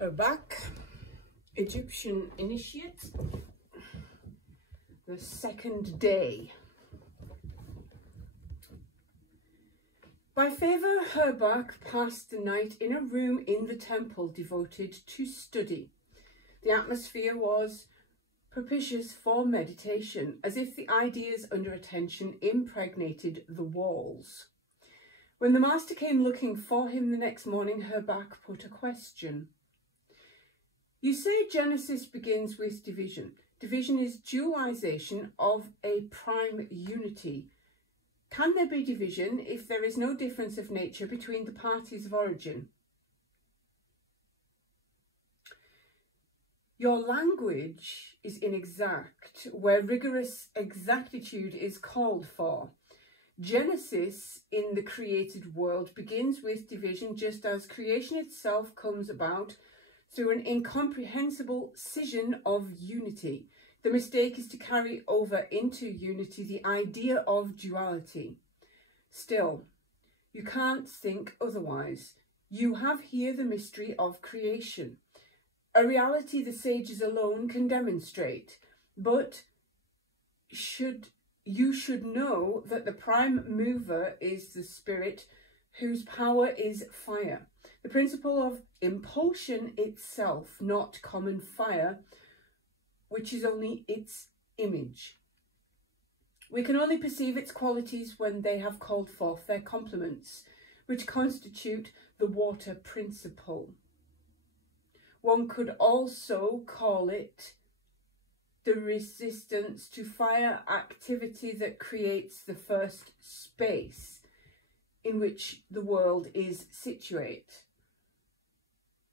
Her Bak Egyptian Initiate, the second day. By favour, Her Bak passed the night in a room in the temple devoted to study. The atmosphere was propitious for meditation, as if the ideas under attention impregnated the walls. When the master came looking for him the next morning, Her Bak put a question. You say Genesis begins with division. Division is dualization of a prime unity. Can there be division if there is no difference of nature between the parties of origin? Your language is inexact, where rigorous exactitude is called for. Genesis in the created world begins with division, just as creation itself comes about through an incomprehensible scission of unity. The mistake is to carry over into unity the idea of duality. Still, you can't think otherwise. You have here the mystery of creation, a reality the sages alone can demonstrate, but you should know that the prime mover is the spirit whose power is fire. The principle of impulsion itself, not common fire, which is only its image. We can only perceive its qualities when they have called forth their complements, which constitute the water principle. One could also call it the resistance to fire activity that creates the first space in which the world is situate.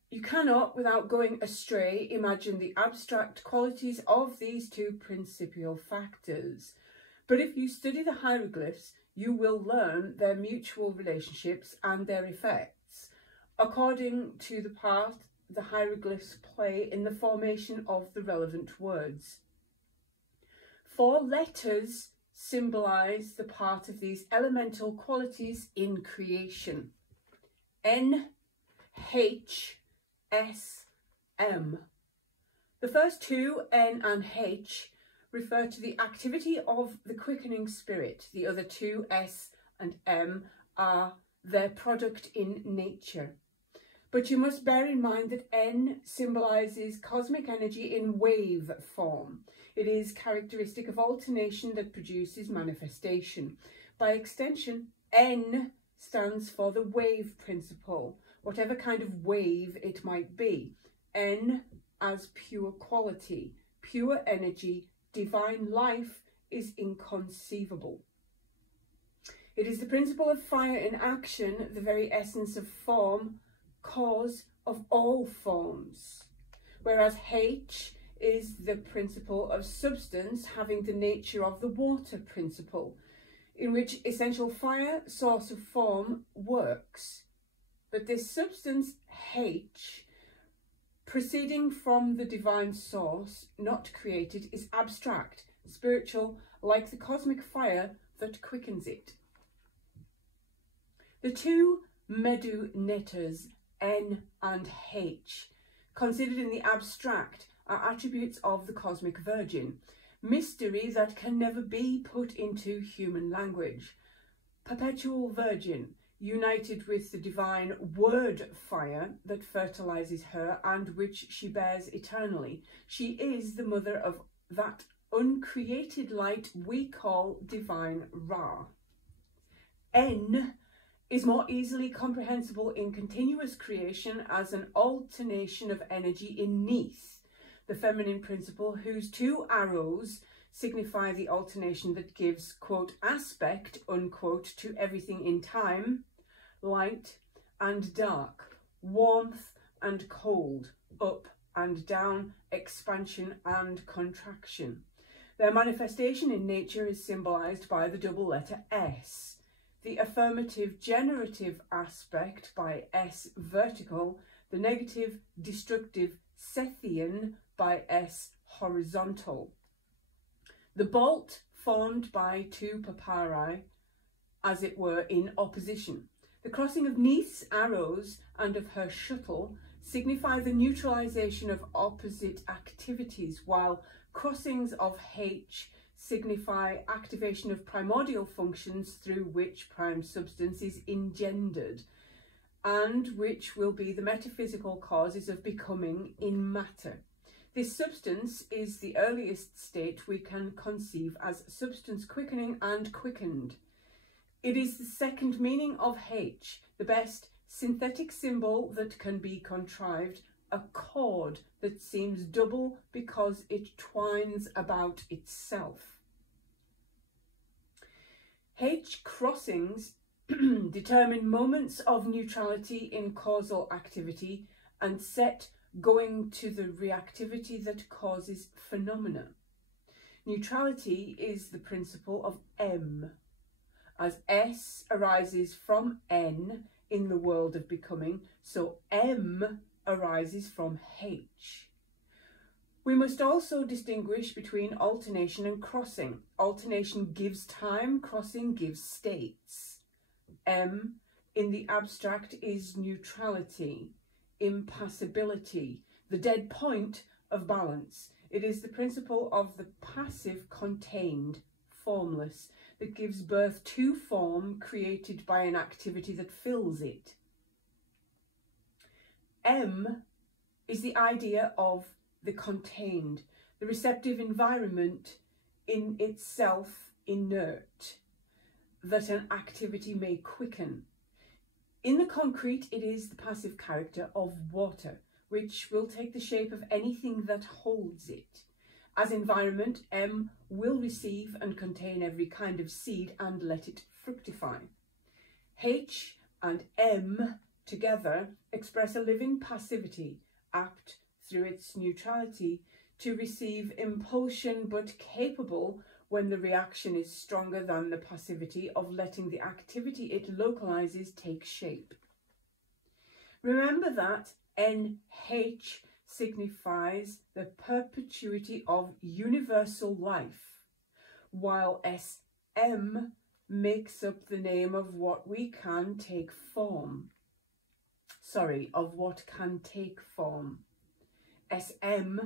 You cannot, without going astray, imagine the abstract qualities of these two principal factors. But if you study the hieroglyphs, you will learn their mutual relationships and their effects, according to the part the hieroglyphs play in the formation of the relevant words. 4 letters symbolise the part of these elemental qualities in creation. N, H, S, M. The first two, N and H, refer to the activity of the quickening spirit. The other two, S and M, are their product in nature. But you must bear in mind that N symbolises cosmic energy in wave form. It is characteristic of alternation that produces manifestation. By extension, N stands for the wave principle, whatever kind of wave it might be. N as pure quality, pure energy, divine life is inconceivable. It is the principle of fire in action, the very essence of form, cause of all forms, whereas H is the principle of substance, having the nature of the water principle, in which essential fire, source of form, works. But this substance, H, proceeding from the divine source, not created, is abstract, spiritual, like the cosmic fire that quickens it. The two Medu netters, N and H, considered in the abstract, are attributes of the cosmic virgin, mystery that can never be put into human language. Perpetual virgin, united with the divine word fire that fertilizes her and which she bears eternally. She is the mother of that uncreated light we call divine Ra. N is more easily comprehensible in continuous creation as an alternation of energy in Neith, the feminine principle whose 2 arrows signify the alternation that gives, quote, aspect, unquote, to everything in time, light and dark, warmth and cold, up and down, expansion and contraction. Their manifestation in nature is symbolised by the double letter S, the affirmative generative aspect by S vertical, the negative destructive Sethian by S horizontal. The bolt formed by 2 papyri, as it were, in opposition. The crossing of Neith's arrows and of her shuttle signify the neutralization of opposite activities, while crossings of H signify activation of primordial functions through which prime substance is engendered, and which will be the metaphysical causes of becoming in matter. This substance is the earliest state we can conceive as substance quickening and quickened. It is the second meaning of H, the best synthetic symbol that can be contrived, a cord that seems double because it twines about itself. H crossings determine moments of neutrality in causal activity and set going to the reactivity that causes phenomena. Neutrality is the principle of M, as S arises from N in the world of becoming, so M arises from H. We must also distinguish between alternation and crossing. Alternation gives time, crossing gives states. M in the abstract is neutrality, impassibility, the dead point of balance. It is the principle of the passive contained, formless, that gives birth to form created by an activity that fills it. M is the idea of the contained, the receptive environment in itself inert, that an activity may quicken. In the concrete, it is the passive character of water, which will take the shape of anything that holds it. As environment, M will receive and contain every kind of seed and let it fructify. H and M together express a living passivity, apt through its neutrality to receive impulsion, but capable, when the reaction is stronger than the passivity, of letting the activity it localizes take shape. Remember that NH signifies the perpetuity of universal life, while SM makes up the name of what we can take form. Of what can take form. SM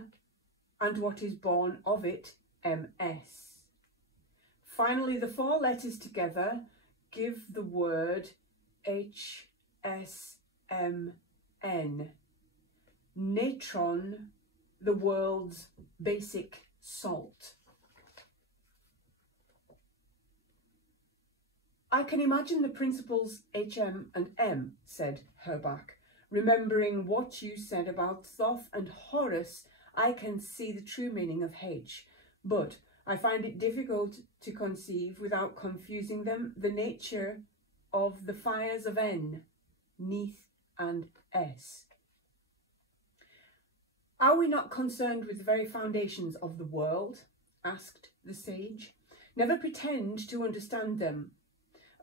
and what is born of it, MS. Finally, the four letters together give the word HSMN. Natron, the world's basic salt. I can imagine the principles HM and M, said Her Bak. Remembering what you said about Thoth and Horus, I can see the true meaning of H, but I find it difficult to conceive, without confusing them, the nature of the fires of N, Neath and S. Are we not concerned with the very foundations of the world? Asked the sage. Never pretend to understand them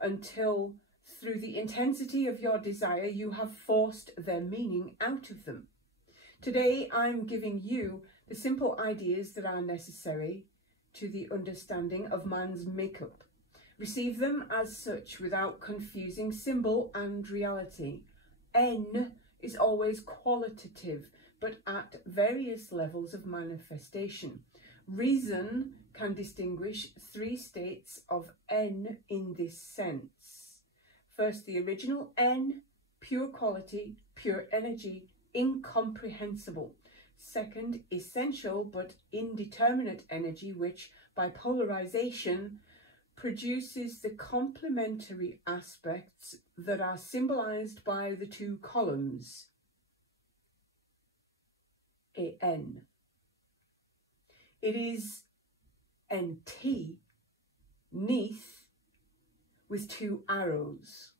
until, through the intensity of your desire, you have forced their meaning out of them. Today I'm giving you the simple ideas that are necessary to the understanding of man's makeup. Receive them as such without confusing symbol and reality. N is always qualitative, but at various levels of manifestation. Reason can distinguish three states of N in this sense. First, the original N, pure quality, pure energy, incomprehensible. Second, essential but indeterminate energy, which, by polarization, produces the complementary aspects that are symbolized by the two columns, AN. It is NT, Neath, with two arrows.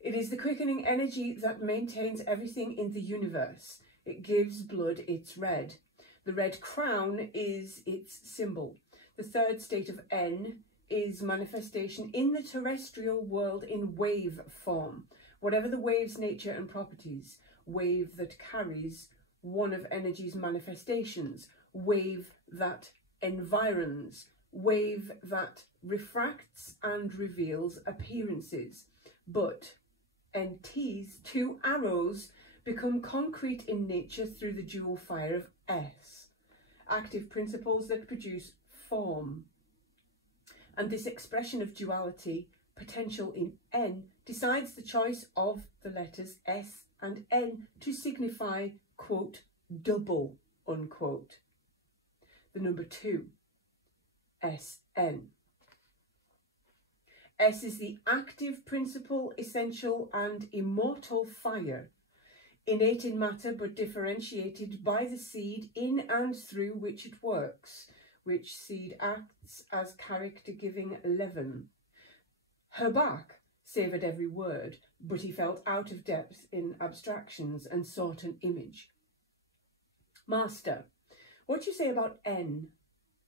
It is the quickening energy that maintains everything in the universe. It gives blood its red. The red crown is its symbol. The third state of N is manifestation in the terrestrial world in wave form. Whatever the wave's nature and properties, wave that carries one of energy's manifestations, wave that environs, wave that refracts and reveals appearances. But NT's two arrows become concrete in nature through the dual fire of S, active principles that produce form. And this expression of duality, potential in N, decides the choice of the letters S and N to signify, quote, double, unquote. The number 2, SN. S is the active principle, essential and immortal fire, innate in matter but differentiated by the seed in and through which it works, which seed acts as character-giving leaven. Her Bak savoured every word, but he felt out of depth in abstractions and sought an image. Master, what you say about N,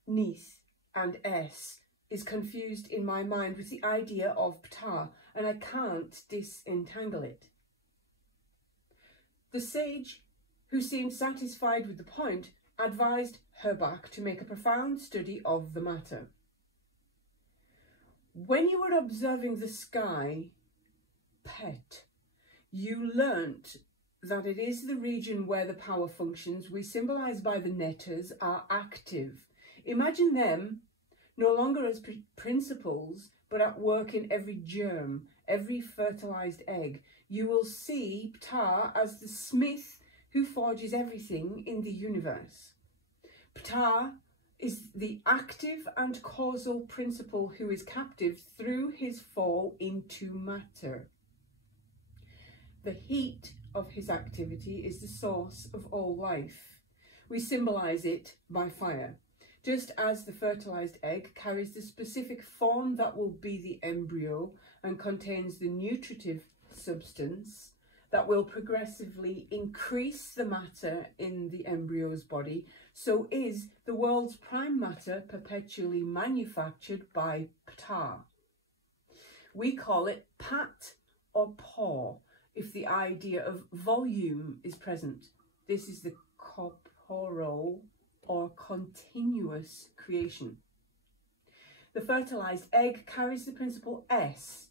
Neath and S is confused in my mind with the idea of Ptah, and I can't disentangle it. The sage, who seemed satisfied with the point, advised Her Bak to make a profound study of the matter. When you were observing the sky, pet, you learnt that it is the region where the power functions we symbolise by the netters are active. Imagine them no longer as principles, but at work in every germ, every fertilised egg. You will see Ptah as the smith who forges everything in the universe. Ptah is the active and causal principle who is captive through his fall into matter. The heat of his activity is the source of all life. We symbolise it by fire. Just as the fertilised egg carries the specific form that will be the embryo and contains the nutritive substance that will progressively increase the matter in the embryo's body, so is the world's prime matter perpetually manufactured by Ptah. We call it pat or paw if the idea of volume is present. This is the corporal or continuous creation. The fertilised egg carries the principle S,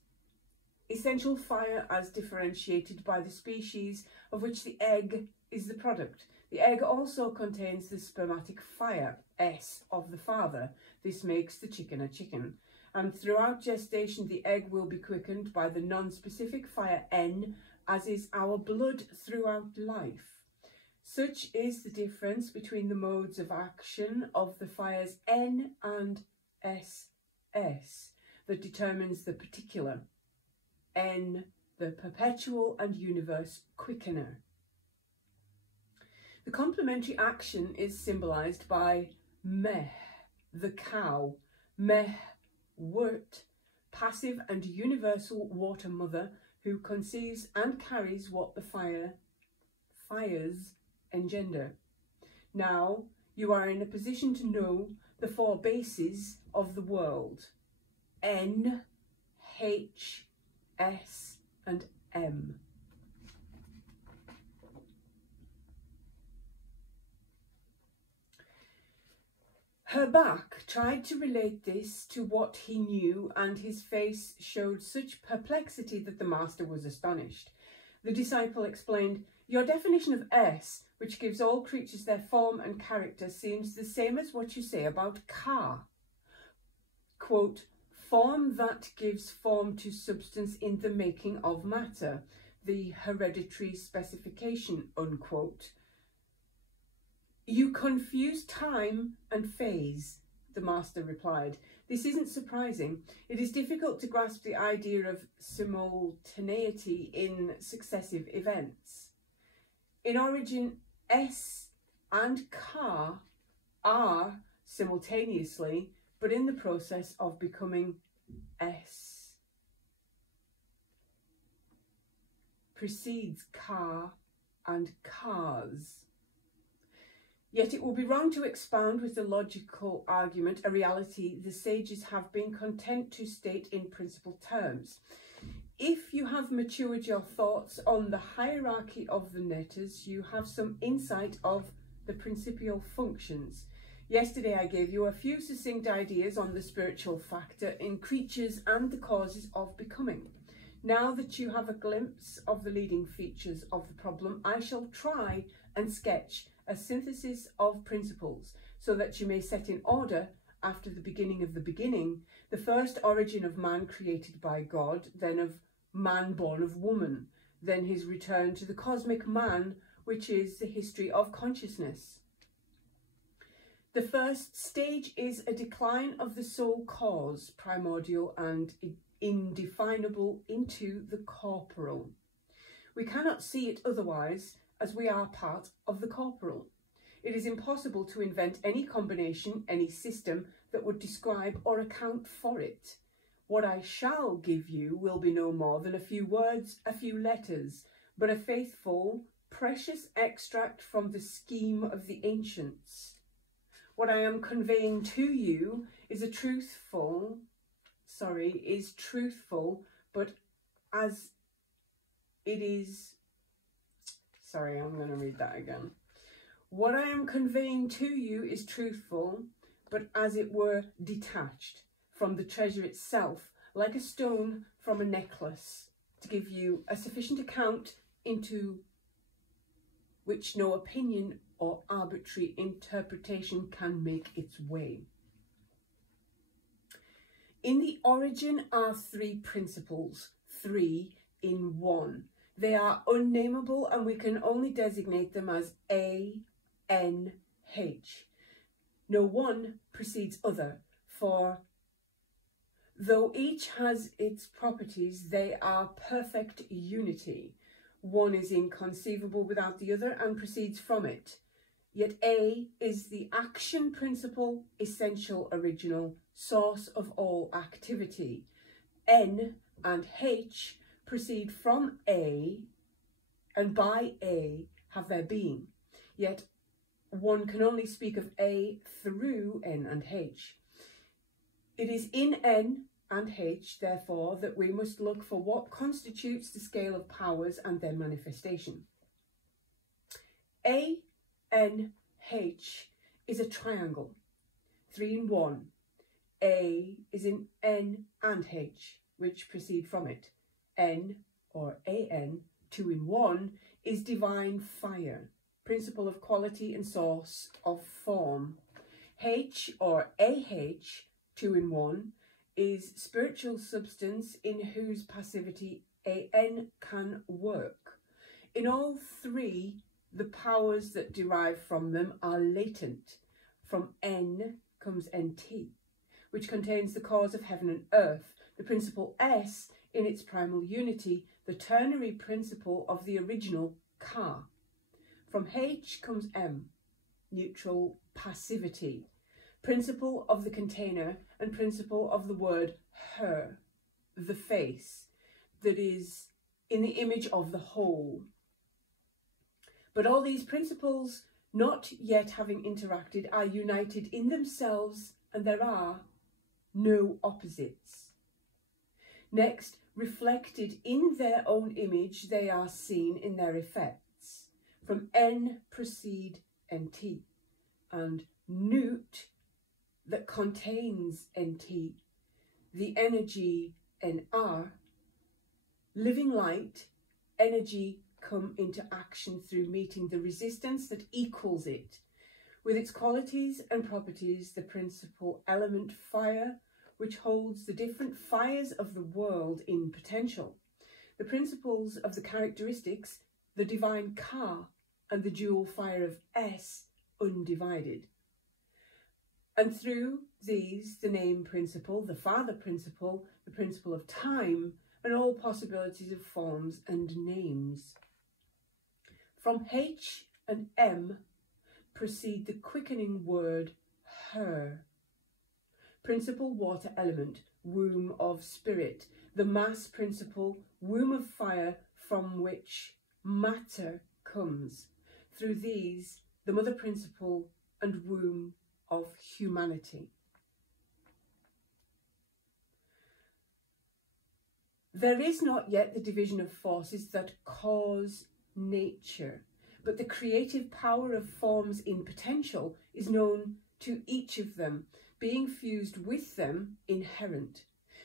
essential fire as differentiated by the species of which the egg is the product. The egg also contains the spermatic fire, S, of the father. This makes the chicken a chicken. And throughout gestation, the egg will be quickened by the non-specific fire N, as is our blood throughout life. Such is the difference between the modes of action of the fires N and SS that determines the particular. N, the perpetual and universe quickener. The complementary action is symbolised by Meh, the cow, Meh, wort, passive and universal water mother who conceives and carries what the fires engender. Now you are in a position to know the 4 bases of the world: N, H, S and M. Her Bak tried to relate this to what he knew, and his face showed such perplexity that the master was astonished. The disciple explained, "Your definition of S, which gives all creatures their form and character, seems the same as what you say about Ka. Quote, form that gives form to substance in the making of matter, the hereditary specification, unquote. You confuse time and phase," the master replied. "This isn't surprising. It is difficult to grasp the idea of simultaneity in successive events. In origin, S and Ka are simultaneously, but in the process of becoming S. Precedes Ka and Kas. Yet it would be wrong to expound with the logical argument a reality the sages have been content to state in principal terms. If you have matured your thoughts on the hierarchy of the netters, you have some insight of the principal functions. Yesterday I gave you a few succinct ideas on the spiritual factor in creatures and the causes of becoming. Now that you have a glimpse of the leading features of the problem, I shall try and sketch a synthesis of principles so that you may set in order, after the beginning of the beginning, the first origin of man created by God, then of man born of woman, then his return to the cosmic man, which is the history of consciousness. The first stage is a decline of the soul cause, primordial and indefinable, into the corporal. We cannot see it otherwise, as we are part of the corporal. It is impossible to invent any combination, any system that would describe or account for it. What I shall give you will be no more than a few words, a few letters, but a faithful, precious extract from the scheme of the ancients. What I am conveying to you is truthful, but as it is, I'm going to read that again. What I am conveying to you is truthful, but as it were detached from the treasure itself, like a stone from a necklace, to give you a sufficient account into which no opinion or arbitrary interpretation can make its way. In the origin are three principles, 3 in 1. They are unnameable and we can only designate them as A, N, H. No one precedes other, for though each has its properties, they are perfect unity. One is inconceivable without the other and proceeds from it. Yet A is the action principle, essential, original, source of all activity. N and H proceed from A and by A have their being. Yet one can only speak of A through N and H. It is in N and H, therefore, that we must look for what constitutes the scale of powers and their manifestation. A, N, H is a triangle, 3 in 1. A is in N and H, which proceed from it. N, or AN, 2 in 1, is divine fire, principle of quality and source of form. H, or AH, 2 in 1, is spiritual substance in whose passivity AN can work. In all three, the powers that derive from them are latent. From N comes NT, which contains the cause of heaven and earth, the principle S in its primal unity, the ternary principle of the original Ka. From H comes M, neutral passivity, principle of the container and principle of the word her, the face, that is in the image of the whole. But all these principles, not yet having interacted, are united in themselves, and there are no opposites. Next, reflected in their own image, they are seen in their effects. From N proceed NT, and Nut that contains NT, the energy NR, living light, energy come into action through meeting the resistance that equals it. With its qualities and properties, the principal element fire, which holds the different fires of the world in potential. The principles of the characteristics, the divine Ka, and the dual fire of S, undivided. And through these, the name principle, the father principle, the principle of time, and all possibilities of forms and names. From H and M proceed the quickening word her. Principle water element, womb of spirit, the mass principle, womb of fire from which matter comes. Through these, the mother principle and womb of humanity. There is not yet the division of forces that cause nature, but the creative power of forms in potential is known to each of them, being fused with them inherent.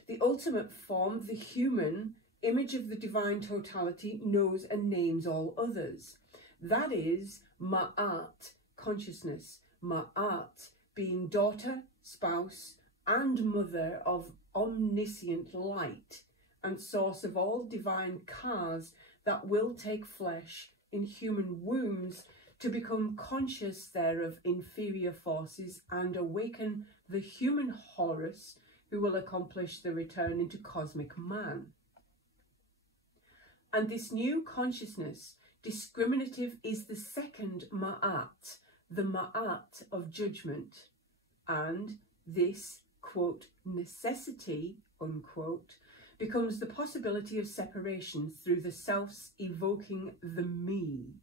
The ultimate form, the human, image of the divine totality, knows and names all others. That is Ma'at, consciousness. Ma'at being daughter, spouse, and mother of omniscient light, and source of all divine cars that will take flesh in human wombs to become conscious thereof inferior forces and awaken the human Horus who will accomplish the return into cosmic man. And this new consciousness, discriminative, is the second Ma'at, the Ma'at of judgment, and this, quote, necessity, unquote, becomes the possibility of separation through the self's evoking the me,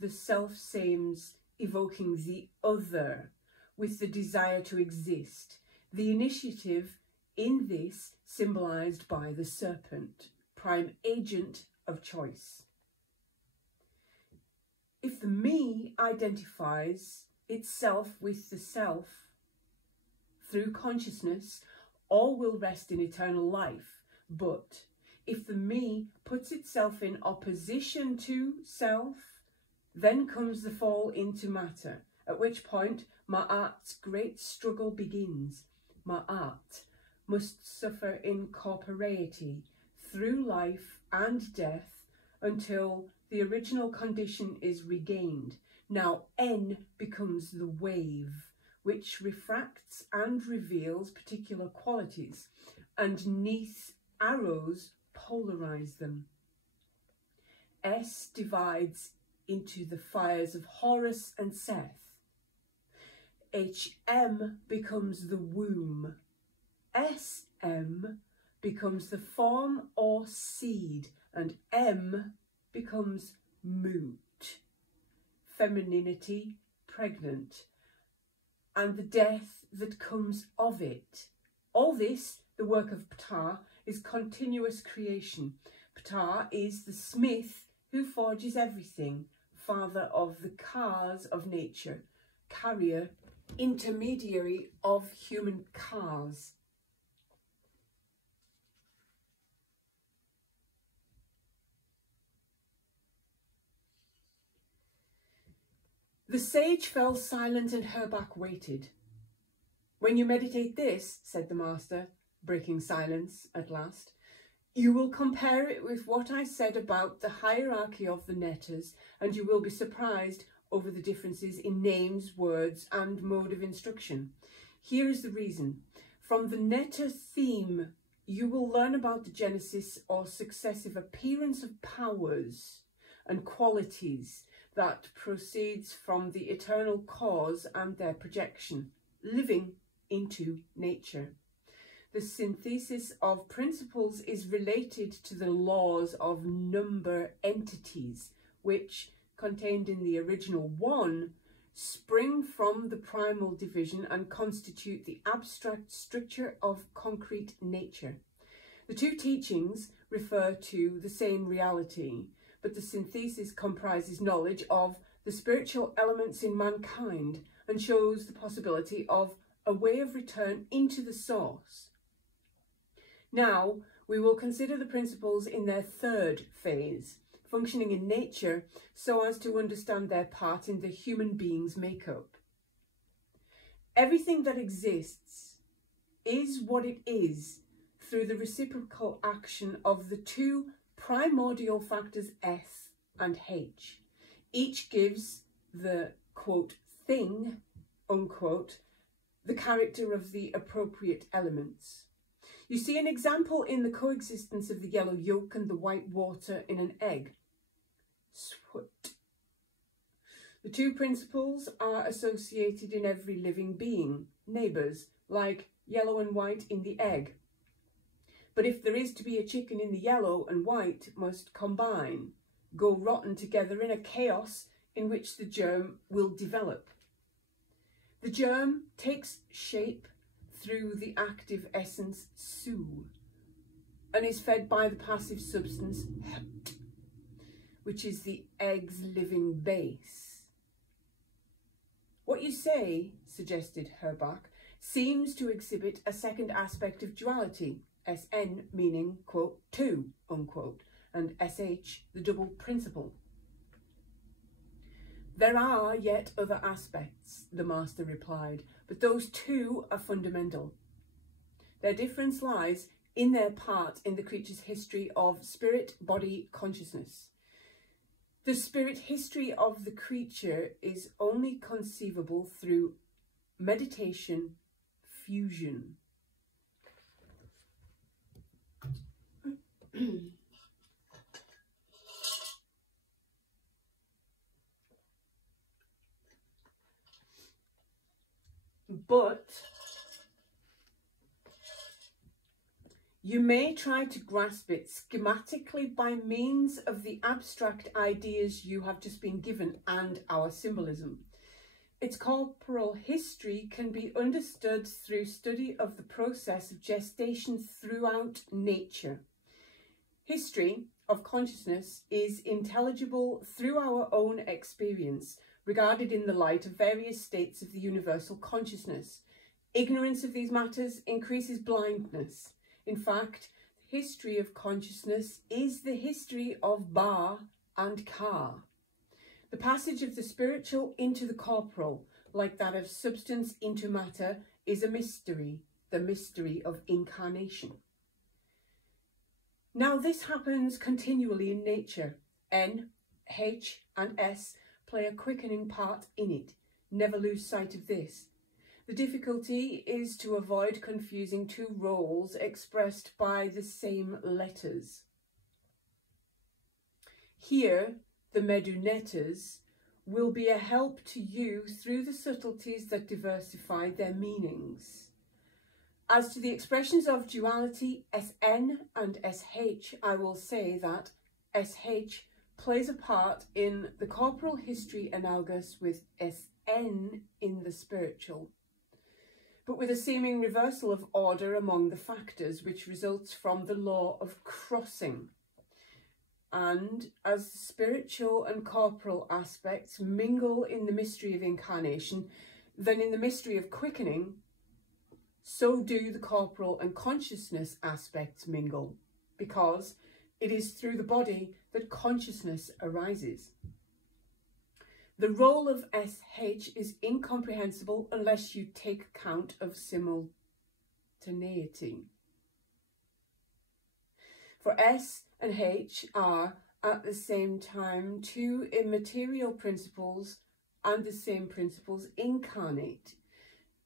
the self-same's evoking the other with the desire to exist, the initiative in this symbolised by the serpent, prime agent of choice. If the me identifies itself with the self through consciousness, all will rest in eternal life. But if the me puts itself in opposition to self, then comes the fall into matter, at which point Ma'at's great struggle begins. Ma'at must suffer incorporeity through life and death until the original condition is regained. Now N becomes the wave, which refracts and reveals particular qualities, and neath arrows polarize them. S divides into the fires of Horus and Seth. HM becomes the womb. SM becomes the form or seed, and M becomes moot, femininity, pregnant, and the death that comes of it. All this, the work of Ptah, is continuous creation. Ptah is the smith who forges everything, father of the cars of nature, carrier, intermediary of human cars. The sage fell silent and Her Bak waited. When you meditate this, said the master, breaking silence at last, you will compare it with what I said about the hierarchy of the netters, and you will be surprised over the differences in names, words, and mode of instruction. Here is the reason. From the netter theme, you will learn about the genesis or successive appearance of powers and qualities that proceeds from the eternal cause and their projection, living into nature. The synthesis of principles is related to the laws of number entities, which, contained in the original one, spring from the primal division and constitute the abstract structure of concrete nature. The two teachings refer to the same reality, but the synthesis comprises knowledge of the spiritual elements in mankind and shows the possibility of a way of return into the source. Now, we will consider the principles in their third phase, functioning in nature so as to understand their part in the human being's makeup. Everything that exists is what it is through the reciprocal action of the two primordial factors S and H. Each gives the, quote, thing, unquote, the character of the appropriate elements. You see an example in the coexistence of the yellow yolk and the white water in an egg. Swat. The two principles are associated in every living being, neighbours, like yellow and white in the egg. But if there is to be a chicken in the yellow and white must combine, go rotten together in a chaos in which the germ will develop. The germ takes shape through the active essence su, and is fed by the passive substance ht, which is the egg's living base. What you say, suggested Her Bak, seems to exhibit a second aspect of duality, SN meaning, quote, two, unquote, and SH, the double principle. There are yet other aspects, the Master replied, but those two are fundamental. Their difference lies in their part in the creature's history of spirit, body, consciousness. The spirit history of the creature is only conceivable through meditation, fusion. But you may try to grasp it schematically by means of the abstract ideas you have just been given and our symbolism. Its corporal history can be understood through study of the process of gestation throughout nature. History of consciousness is intelligible through our own experience, regarded in the light of various states of the universal consciousness. Ignorance of these matters increases blindness. In fact, the history of consciousness is the history of Ba and Ka. The passage of the spiritual into the corporal, like that of substance into matter, is a mystery, the mystery of incarnation. Now this happens continually in nature. N, H and S play a quickening part in it. Never lose sight of this. The difficulty is to avoid confusing two roles expressed by the same letters. Here, the Medunetas will be a help to you through the subtleties that diversify their meanings. As to the expressions of duality SN and SH, I will say that SH plays a part in the corporal history analogous with SN in the spiritual, but with a seeming reversal of order among the factors which results from the law of crossing. And as the spiritual and corporal aspects mingle in the mystery of incarnation, then in the mystery of quickening, so do the corporal and consciousness aspects mingle, because it is through the body that consciousness arises. The role of SH is incomprehensible unless you take account of simultaneity. For S and H are at the same time two immaterial principles, and the same principles incarnate.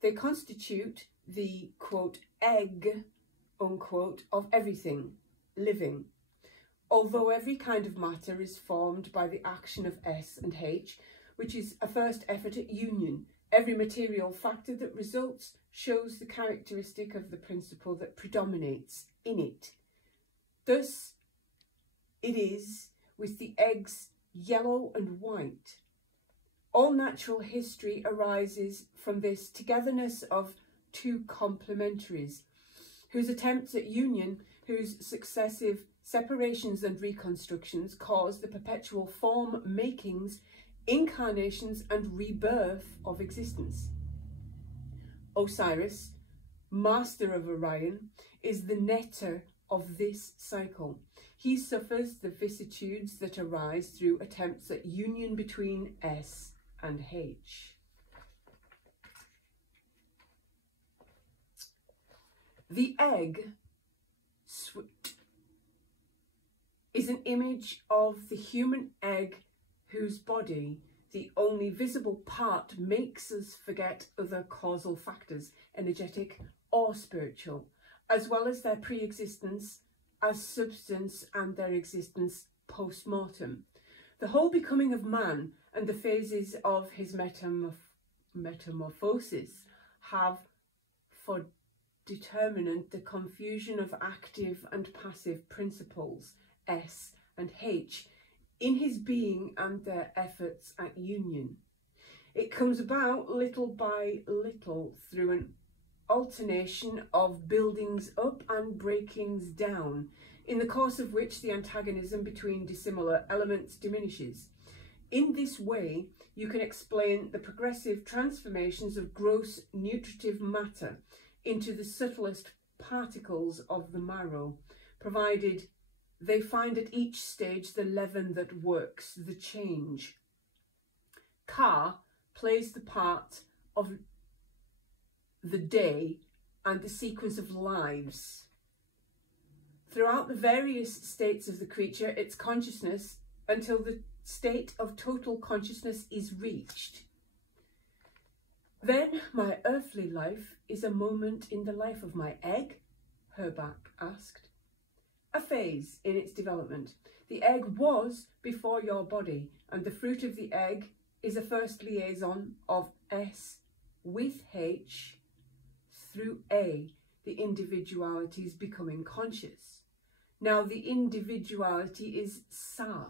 They constitute the, quote, egg, unquote, of everything living. Although every kind of matter is formed by the action of S and H, which is a first effort at union, every material factor that results shows the characteristic of the principle that predominates in it. Thus, it is with the eggs yellow and white. All natural history arises from this togetherness of two complementaries, whose attempts at union, whose successive separations and reconstructions cause the perpetual form makings, incarnations and rebirth of existence. Osiris, master of Orion, is the netter of this cycle. He suffers the vicissitudes that arise through attempts at union between S and H. The egg is an image of the human egg whose body, the only visible part, makes us forget other causal factors, energetic or spiritual, as well as their pre-existence as substance and their existence post-mortem. The whole becoming of man and the phases of his metamorphosis have for determinant the confusion of active and passive principles, S and H, in his being and their efforts at union. It comes about little by little through an alternation of buildings up and breakings down, in the course of which the antagonism between dissimilar elements diminishes. In this way, you can explain the progressive transformations of gross nutritive matter into the subtlest particles of the marrow, provided they find at each stage the leaven that works the change. Ka plays the part of the day and the sequence of lives. Throughout the various states of the creature, its consciousness, until the state of total consciousness is reached. Then my earthly life is a moment in the life of my egg? Her Bak asked. A phase in its development. The egg was before your body, and the fruit of the egg is a first liaison of S with H through A, the individuality's becoming conscious. Now the individuality is Sa,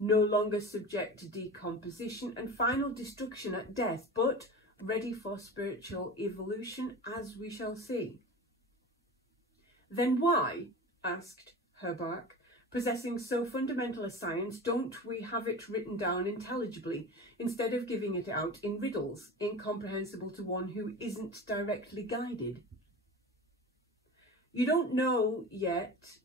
no longer subject to decomposition and final destruction at death, but ready for spiritual evolution, as we shall see. Then why, asked Her Bak, possessing so fundamental a science, don't we have it written down intelligibly, instead of giving it out in riddles, incomprehensible to one who isn't directly guided? You don't know yet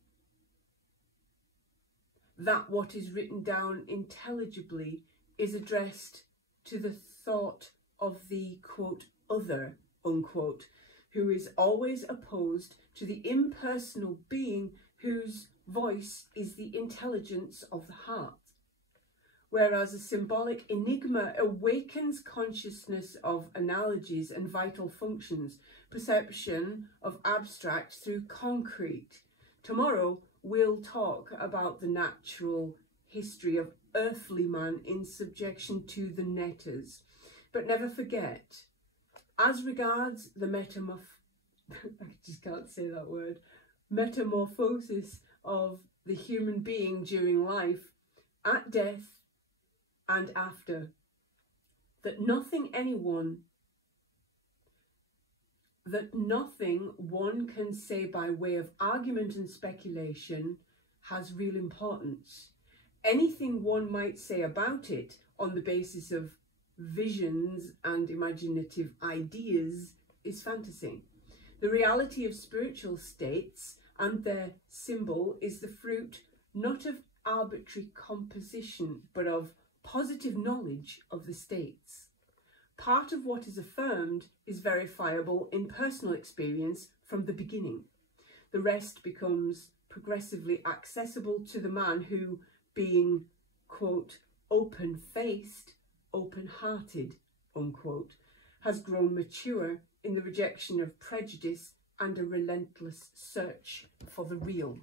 that what is written down intelligibly is addressed to the thought of the, quote, other, unquote, who is always opposed to the impersonal being whose voice is the intelligence of the heart. Whereas a symbolic enigma awakens consciousness of analogies and vital functions, perception of abstract through concrete. Tomorrow we'll talk about the natural history of earthly man in subjection to the netters. But never forget, as regards the I just can't say that word, metamorphosis of the human being during life, at death and after, that nothing one can say by way of argument and speculation has real importance. Anything one might say about it on the basis of visions and imaginative ideas is fantasy. The reality of spiritual states and their symbol is the fruit not of arbitrary composition, but of positive knowledge of the states. Part of what is affirmed is verifiable in personal experience from the beginning. The rest becomes progressively accessible to the man who, being, quote, open-faced, open-hearted, unquote, has grown mature in the rejection of prejudice and a relentless search for the real.